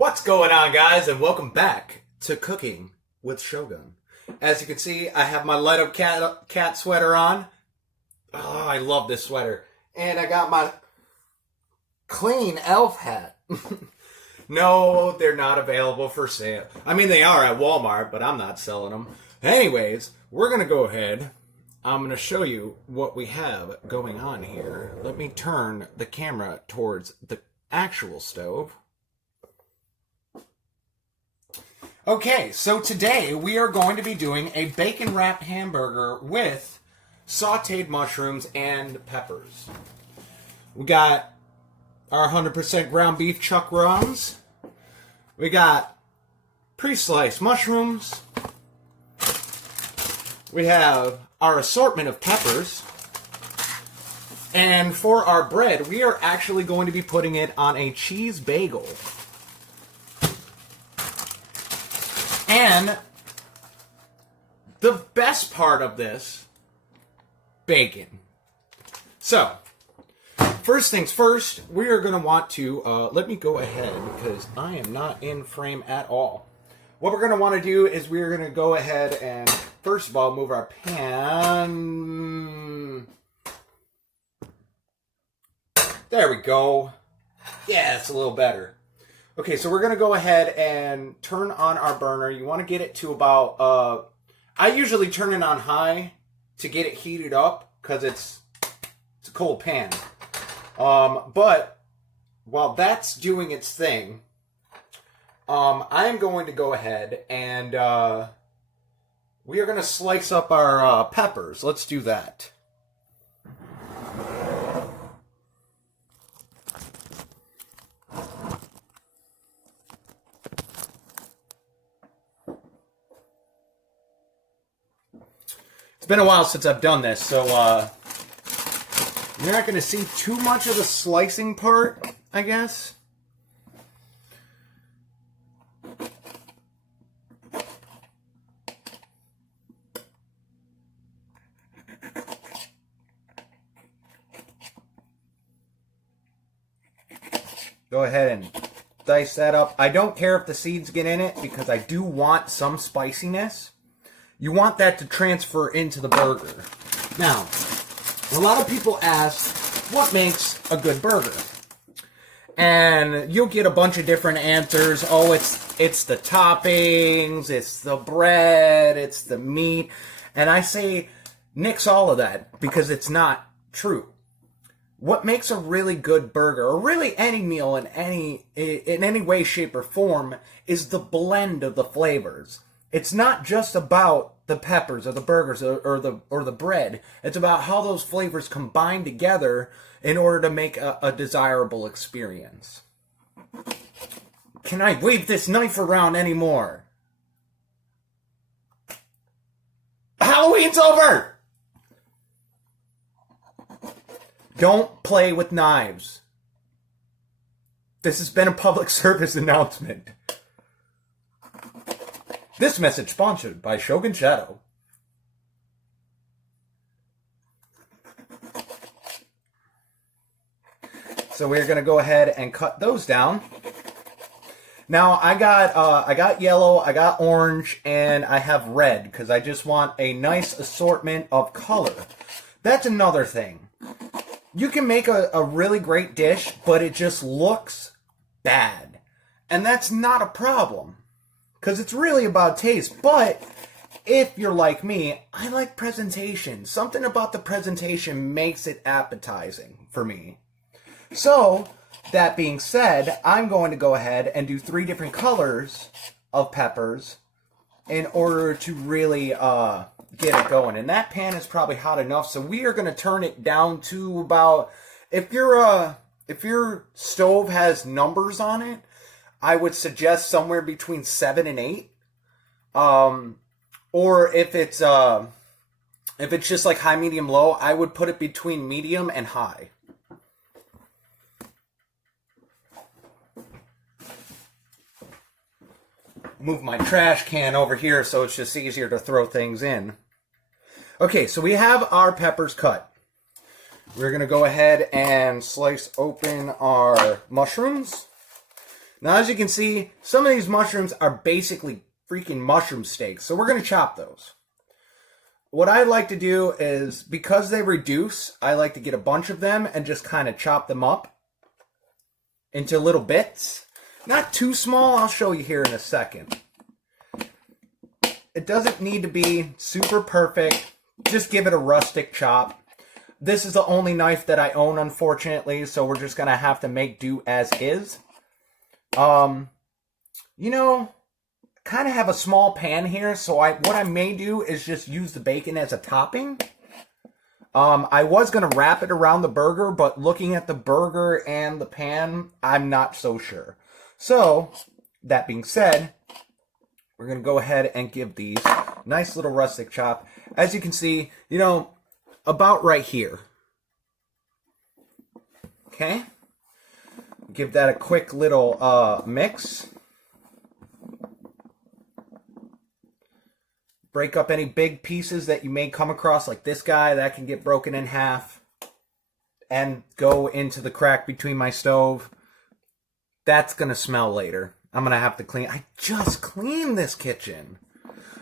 What's going on, guys, and welcome back to Cooking with Shogun. As you can see, I have my light up cat sweater on. Oh, I love this sweater. And I got my clean elf hat. No, they're not available for sale. I mean, they are at Walmart, but I'm not selling them. Anyways, we're going to go ahead. I'm going to show you what we have going on here. Let me turn the camera towards the actual stove. Okay, so today we are going to be doing a bacon wrapped hamburger with sauteed mushrooms and peppers. We got our 100% ground beef chuck rounds. We got pre-sliced mushrooms. We have our assortment of peppers. And for our bread, we are actually going to be putting it on a cheese bagel. And the best part of this, bacon. So, first things first, we are going to want to, let me go ahead because I am not in frame at all. What we're going to want to do is we're going to go ahead and, first of all, move our pan. There we go. Yeah, it's a little better. Okay, so we're going to go ahead and turn on our burner. You want to get it to about, I usually turn it on high to get it heated up because it's a cold pan. But while that's doing its thing, I'm going to go ahead and we are going to slice up our peppers. Let's do that. It's been a while since I've done this, so you're not going to see too much of the slicing part, I guess. Go ahead and dice that up. I don't care if the seeds get in it because I do want some spiciness. You want that to transfer into the burger. Now, a lot of people ask, what makes a good burger? And you'll get a bunch of different answers. Oh, it's the toppings, it's the bread, it's the meat. And I say, nix all of that because it's not true. What makes a really good burger, or really any meal in any way, shape, or form, is the blend of the flavors. It's not just about the peppers or the burgers or the bread. It's about how those flavors combine together in order to make a desirable experience. Can I wave this knife around anymore? Halloween's over! Don't play with knives. This has been a public service announcement. This message sponsored by Shogun Shadow. So we're going to go ahead and cut those down. Now I got yellow, I got orange, and I have red because I just want a nice assortment of color. That's another thing. You can make a really great dish, but it just looks bad. And that's not a problem. Because it's really about taste. But if you're like me, I like presentation. Something about the presentation makes it appetizing for me. So, that being said, I'm going to go ahead and do 3 different colors of peppers in order to really get it going. And that pan is probably hot enough, so we are going to turn it down to about, if your stove has numbers on it, I would suggest somewhere between 7 and 8. Or if it's just like high, medium, low, I would put it between medium and high. Move my trash can over here so it's just easier to throw things in. Okay, so we have our peppers cut. We're going to go ahead and slice open our mushrooms. Now, as you can see, some of these mushrooms are basically freaking mushroom steaks, so we're going to chop those. What I like to do is, because they reduce, I like to get a bunch of them and just kind of chop them up into little bits. Not too small, I'll show you here in a second. It doesn't need to be super perfect, just give it a rustic chop. This is the only knife that I own, unfortunately, so we're just going to have to make do as is. You know, kind of have a small pan here, so what I may do is just use the bacon as a topping. I was going to wrap it around the burger, but looking at the burger and the pan, I'm not so sure. So, that being said, we're going to go ahead and give these a nice little rustic chop. As you can see, you know, about right here. Okay? Give that a quick little mix. Break up any big pieces that you may come across, like this guy that can get broken in half and go into the crack between my stove. That's going to smell later. I'm going to have to clean. I just cleaned this kitchen.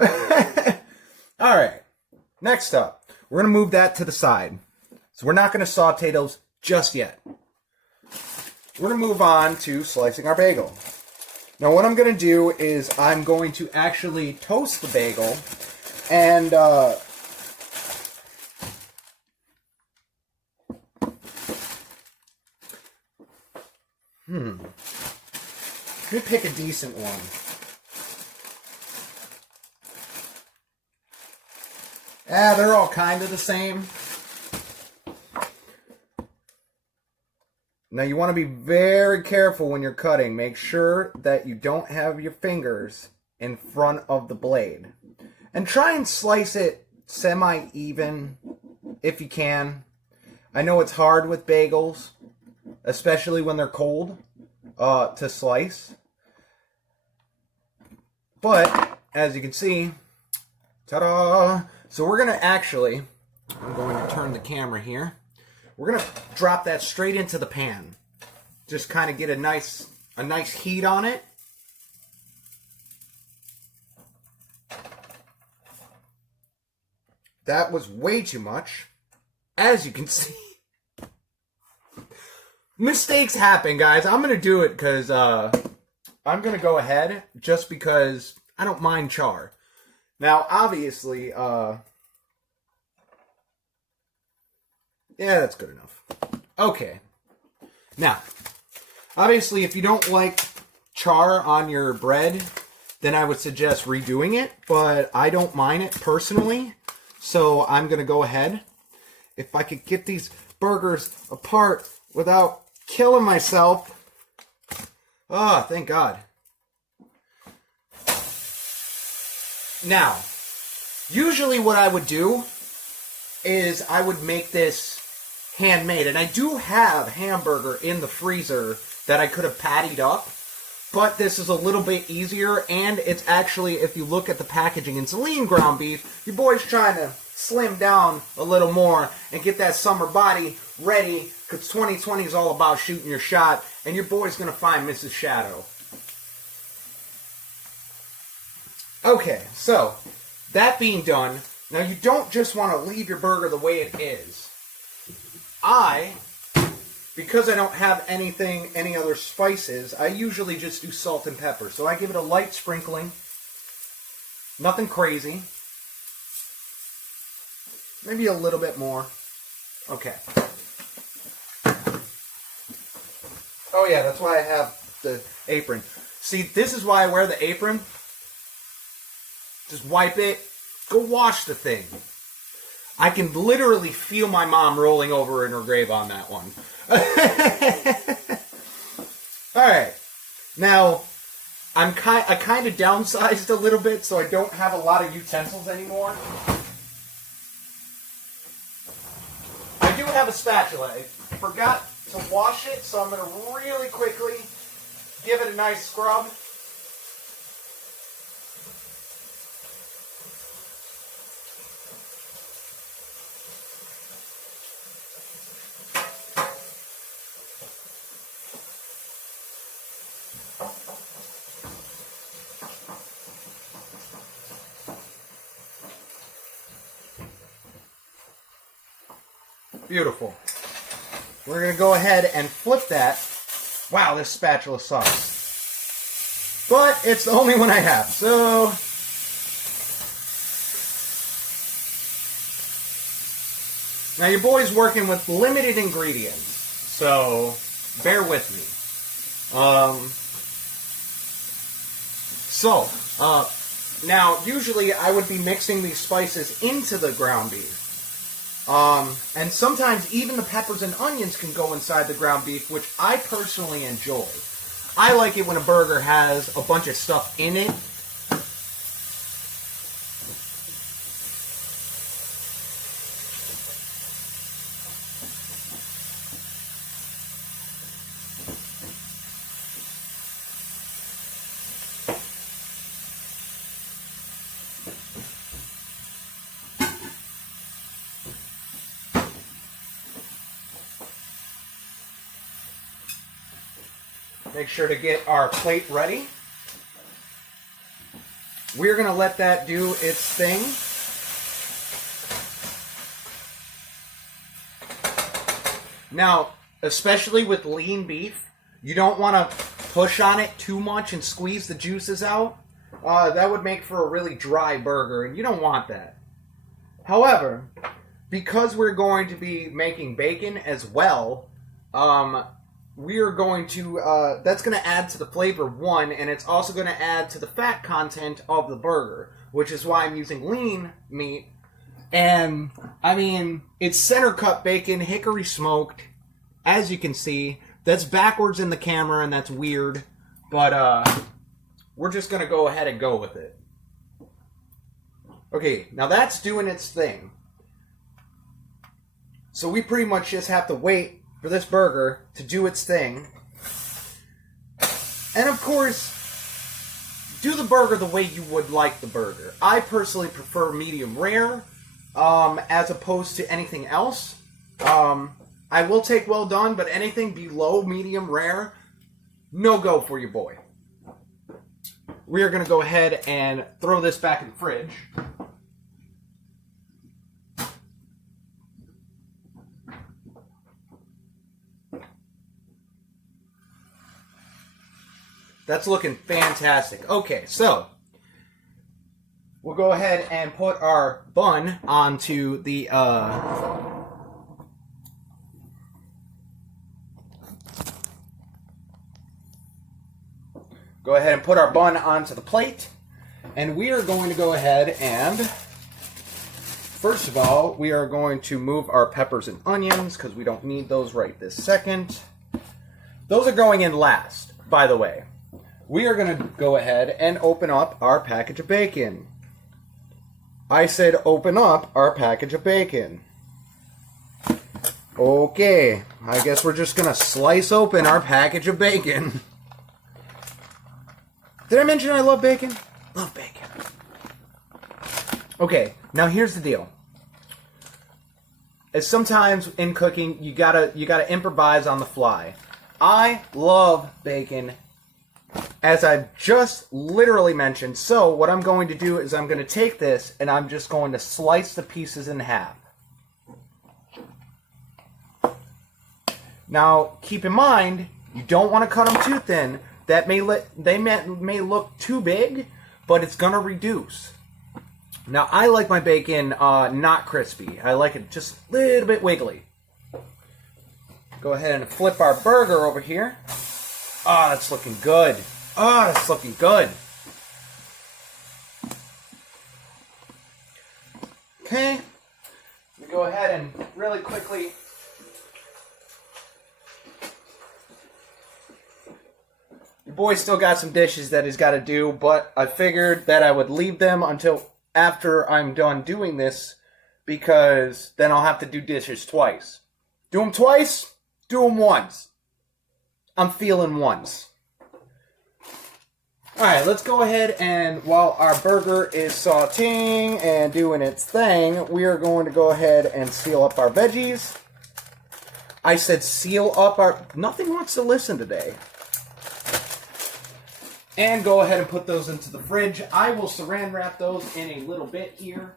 All right. Next up, we're going to move that to the side. So we're not going to saute those just yet. We're going to move on to slicing our bagel. Now what I'm going to do is I'm going to actually toast the bagel and let me pick a decent one. They're all kind of the same. Now you want to be very careful when you're cutting. Make sure that you don't have your fingers in front of the blade. And try and slice it semi-even if you can. I know it's hard with bagels, especially when they're cold, to slice. But, as you can see, ta-da! So we're going to actually, I'm going to turn the camera here. We're going to drop that straight into the pan. Just kind of get a nice heat on it. That was way too much. As you can see. Mistakes happen, guys. I'm going to do it because I'm going to go ahead just because I don't mind char. Now, obviously, yeah, that's good enough. Okay. Now, obviously, if you don't like char on your bread, then I would suggest redoing it, but I don't mind it personally, so I'm going to go ahead. If I could get these burgers apart without killing myself. Oh, thank God. Now, usually what I would do is I would make this handmade. And I do have hamburger in the freezer that I could have pattied up. But this is a little bit easier. And it's actually, if you look at the packaging, it's lean ground beef. Your boy's trying to slim down a little more and get that summer body ready. Because 2020 is all about shooting your shot. And your boy's going to find Mrs. Shadow. Okay, so that being done, now you don't just want to leave your burger the way it is. Because I don't have any other spices, I usually just do salt and pepper. So I give it a light sprinkling. Nothing crazy. Maybe a little bit more. Okay. Oh yeah, that's why I have the apron. See, this is why I wear the apron. Just wipe it. Go wash the thing. I can literally feel my mom rolling over in her grave on that one. Alright. Now, I kind of downsized a little bit, so I don't have a lot of utensils anymore. I do have a spatula. I forgot to wash it, so I'm going to really quickly give it a nice scrub. Beautiful. We're going to go ahead and flip that. Wow, this spatula sucks. But it's the only one I have, so... Now, your boy's working with limited ingredients, so bear with me. Now, usually I would be mixing these spices into the ground beef. And sometimes even the peppers and onions can go inside the ground beef, which I personally enjoy. I like it when a burger has a bunch of stuff in it. Make sure to get our plate ready. We're going to let that do its thing. Now, especially with lean beef, you don't want to push on it too much and squeeze the juices out. That would make for a really dry burger, and you don't want that. However, because we're going to be making bacon as well, we are going to, that's going to add to the flavor, one, and it's also going to add to the fat content of the burger, which is why I'm using lean meat. And, I mean, it's center cut bacon, hickory smoked, as you can see. That's backwards in the camera, and that's weird, but we're just going to go ahead and go with it. Okay, now that's doing its thing. So we pretty much just have to wait for this burger to do its thing. And of course, do the burger the way you would like the burger. I personally prefer medium rare as opposed to anything else. I will take well done, but anything below medium rare, no go for your boy. We are going to go ahead and throw this back in the fridge. That's looking fantastic. Okay, so we'll go ahead and put our bun onto the go ahead and put our bun onto the plate, and we are going to go ahead and first of all, we are going to move our peppers and onions because we don't need those right this second. Those are going in last, by the way. We are going to go ahead and open up our package of bacon. I said open up our package of bacon. Okay, I guess we're just going to slice open our package of bacon. Did I mention I love bacon? Love bacon. Okay, now here's the deal. As sometimes in cooking, you gotta improvise on the fly. I love bacon, as I've just literally mentioned. So what I'm going to do is I'm going to take this and I'm just going to slice the pieces in half. Now, keep in mind, you don't want to cut them too thin. That may look too big, but it's going to reduce. Now, I like my bacon not crispy. I like it just a little bit wiggly. Go ahead and flip our burger over here. Oh, that's looking good. Oh, that's looking good. Okay. Let me go ahead and really quickly your boy still got some dishes that he's got to do, but I figured that I would leave them until after I'm done doing this, because then I'll have to do dishes twice. Do them twice, do them once. I'm feeling once. Alright, let's go ahead and while our burger is sauteing and doing its thing, we are going to go ahead and seal up our veggies. I said seal up our... Nothing wants to listen today. And go ahead and put those into the fridge. I will saran wrap those in a little bit here.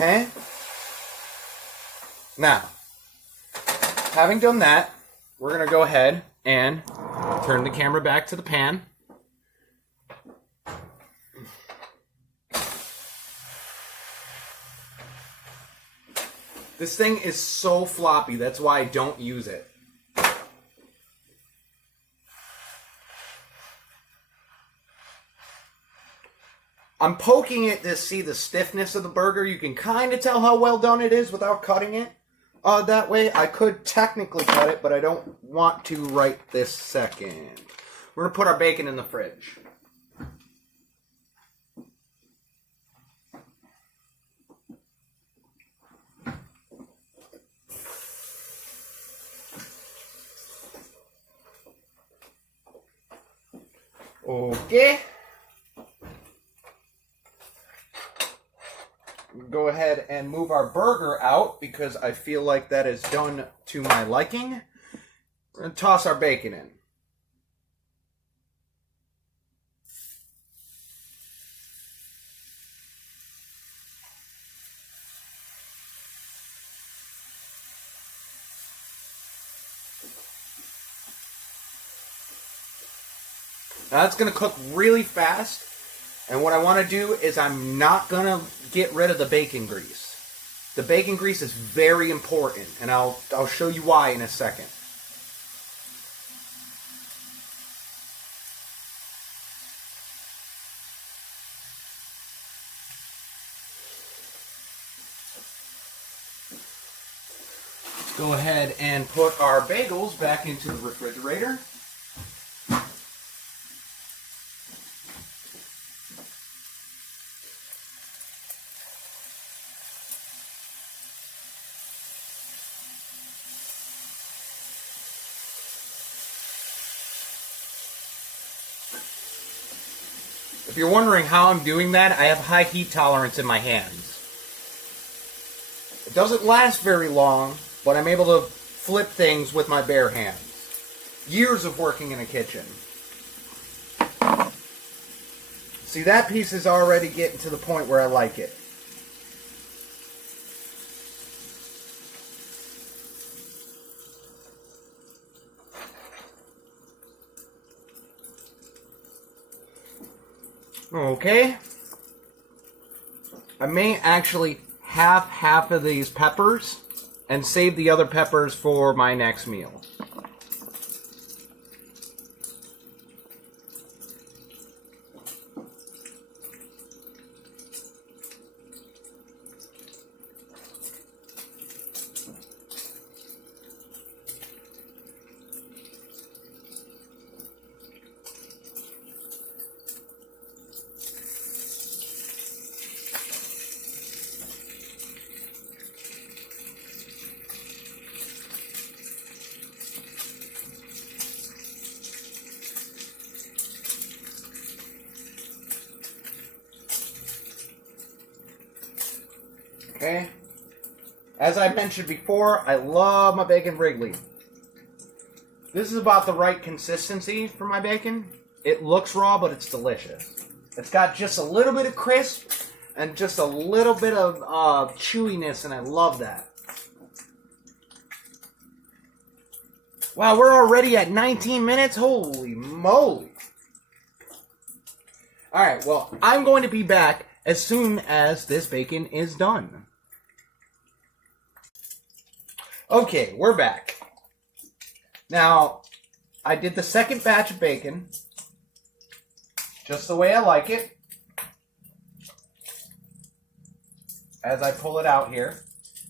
Okay? Now, having done that, we're going to go ahead and turn the camera back to the pan. This thing is so floppy, that's why I don't use it. I'm poking it to see the stiffness of the burger. You can kind of tell how well done it is without cutting it. That way, I could technically cut it, but I don't want to right this second. We're going to put our bacon in the fridge. Okay. Go ahead and move our burger out because I feel like that is done to my liking. We're going to toss our bacon in. Now that's going to cook really fast, and what I want to do is I'm not going to get rid of the bacon grease. The bacon grease is very important, and I'll show you why in a second. Let's go ahead and put our bagels back into the refrigerator. If you're wondering how I'm doing that, I have high heat tolerance in my hands. It doesn't last very long, but I'm able to flip things with my bare hands. Years of working in a kitchen. See, that piece is already getting to the point where I like it. Okay. I may actually half of these peppers and save the other peppers for my next meal. Okay. As I mentioned before, I love my bacon Wrigley. This is about the right consistency for my bacon. It looks raw, but it's delicious. It's got just a little bit of crisp and just a little bit of chewiness, and I love that. Wow, we're already at 19 minutes? Holy moly. Alright, well, I'm going to be back as soon as this bacon is done. Okay, we're back. Now, I did the second batch of bacon, just the way I like it, as I pull it out here.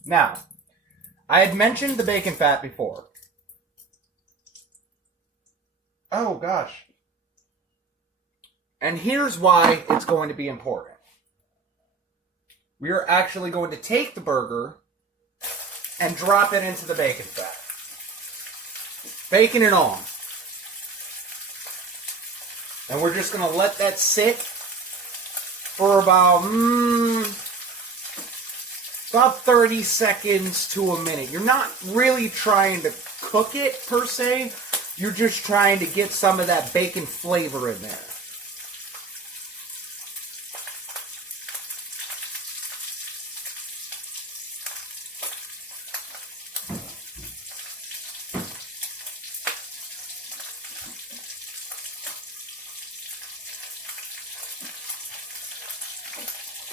Now, I had mentioned the bacon fat before. Oh, gosh. And here's why it's going to be important. We are actually going to take the burger and drop it into the bacon fat. Bacon and all. And we're just going to let that sit for about 30 seconds to a minute. You're not really trying to cook it per se. You're just trying to get some of that bacon flavor in there.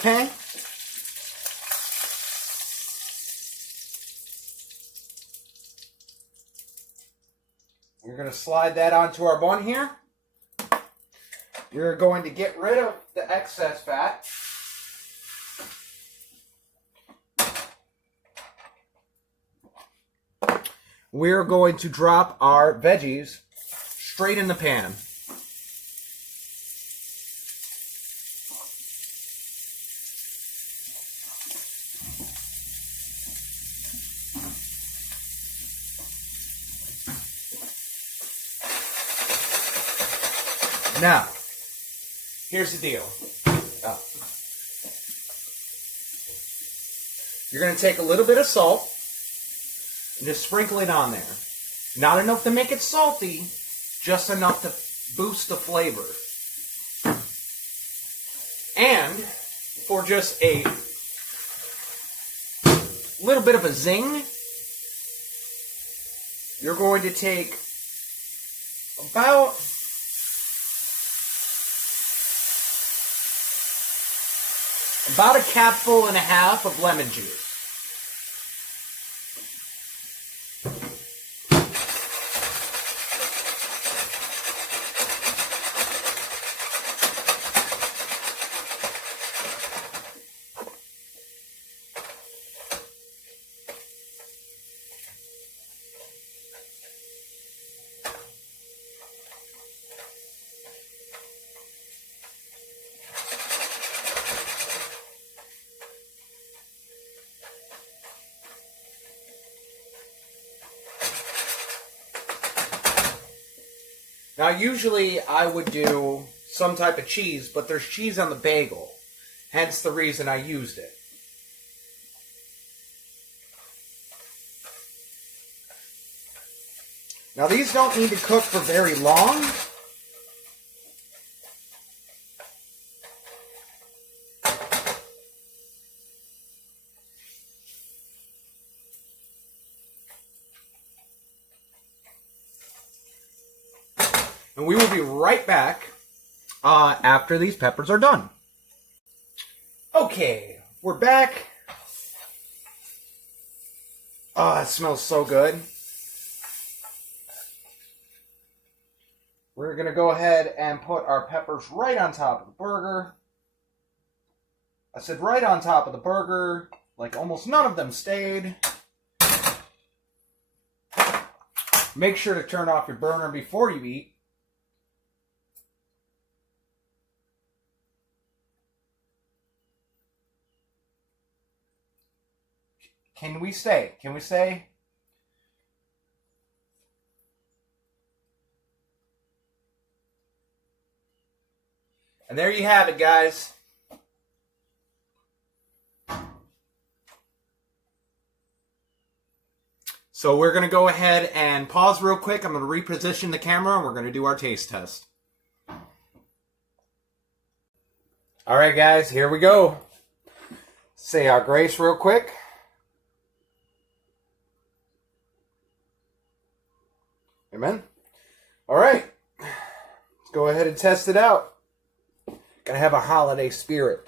okay? We're going to slide that onto our bun here. You're going to get rid of the excess fat. We're going to drop our veggies straight in the pan. Now, here's the deal. You're going to take a little bit of salt and just sprinkle it on there. Not enough to make it salty, just enough to boost the flavor. And for just a little bit of a zing, you're going to take about a capful and a half of lemon juice. Now, usually I would do some type of cheese, but there's cheese on the bagel. Hence the reason I used it. Now, these don't need to cook for very long. And we will be right back after these peppers are done. Okay, we're back. Oh, it smells so good. We're going to go ahead and put our peppers right on top of the burger. I said right on top of the burger, like almost none of them stayed. Make sure to turn off your burner before you eat. Can we stay? Can we stay? And there you have it, guys. So we're going to go ahead and pause real quick. I'm going to reposition the camera and we're going to do our taste test. All right, guys, here we go. Say our grace real quick. Amen. All right. Let's go ahead and test it out. Gotta have a holiday spirit.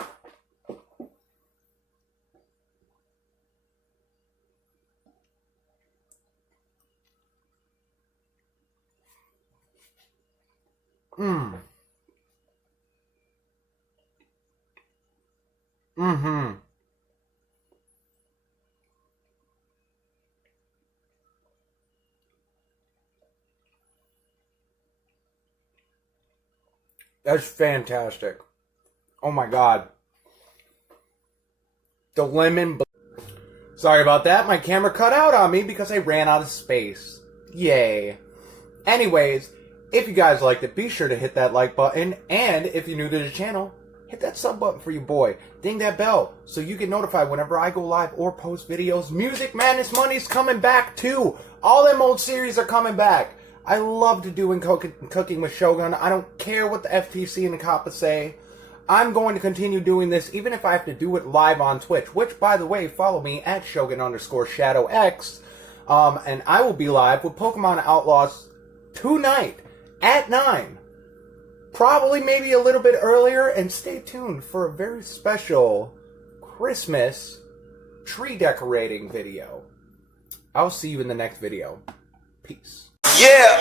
That's fantastic. Oh my God. The lemon. Sorry about that. My camera cut out on me because I ran out of space. Yay. Anyways, if you guys liked it, be sure to hit that like button. And if you're new to the channel, hit that sub button for your boy. Ding that bell so you get notified whenever I go live or post videos. Music Madness Money's coming back too. All them old series are coming back. I loved doing cooking with Shogun. I don't care what the FTC and the COPPA say. I'm going to continue doing this even if I have to do it live on Twitch. Which, by the way, follow me at Shogun_ShadowX. And I will be live with Pokemon Outlaws tonight at 9. probably maybe a little bit earlier, and stay tuned for a very special Christmas tree decorating video. I'll see you in the next video. Peace. Yeah.